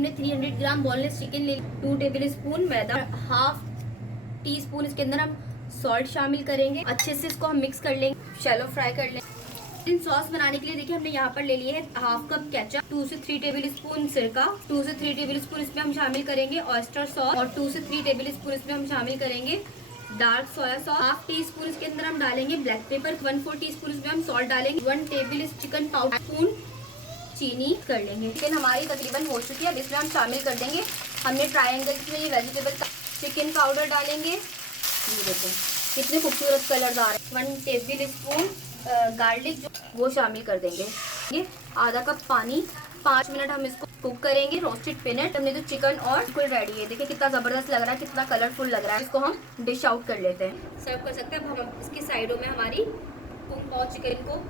हमने 300 ग्राम boneless chicken ले, 2 table spoon मैदा, half tea spoon इसके अंदर हम सॉल्ट शामिल करेंगे। अच्छे से इसको हम मिक्स कर लेंगे, शैलो फ्राई कर लेंगे। इन सॉस बनाने के लिए देखिए हमने यहाँ पर ले लिए है हाफ कप केचप, 2 से 3 टेबल स्पून सिरका, 2 से 3 टेबल स्पून इसमें हम शामिल करेंगे ऑयस्टर सॉस, और 2 से 3 टेबल स्पून इसमें हम शामिल करेंगे dark soya sauce. Half tea spoon इसके अंदर हम डालेंगे ब्लैक पेपर, 1/4 टी स्पून इसमें हम सॉल्ट डालेंगे, 1 टेबल चिकन पाउडर स्पून चीनी कर लेंगे। चिकन हमारी तकरीबन हो चुकी है। अब इसमें हम शामिल कर देंगे हमने ट्रायंगल में ये वेजिटेबल का चिकन पाउडर डालेंगे। ये देखो कितने खूबसूरत कलरदार है। 1 टेबल स्पून गार्लिक जो वो शामिल कर देंगे। ये आधा कप पानी, 5 मिनट हम इसको कुक करेंगे। रोस्टेड पीनट हमने तो चिकन और बिल्कुल रेडी है। देखिए कितना ज़बरदस्त लग रहा है, कितना कलरफुल लग रहा है। इसको हम डिश आउट कर लेते हैं, सर्व कर सकते हैं। अब हम इसकी साइडों में हमारी कुंग पाव चिकन को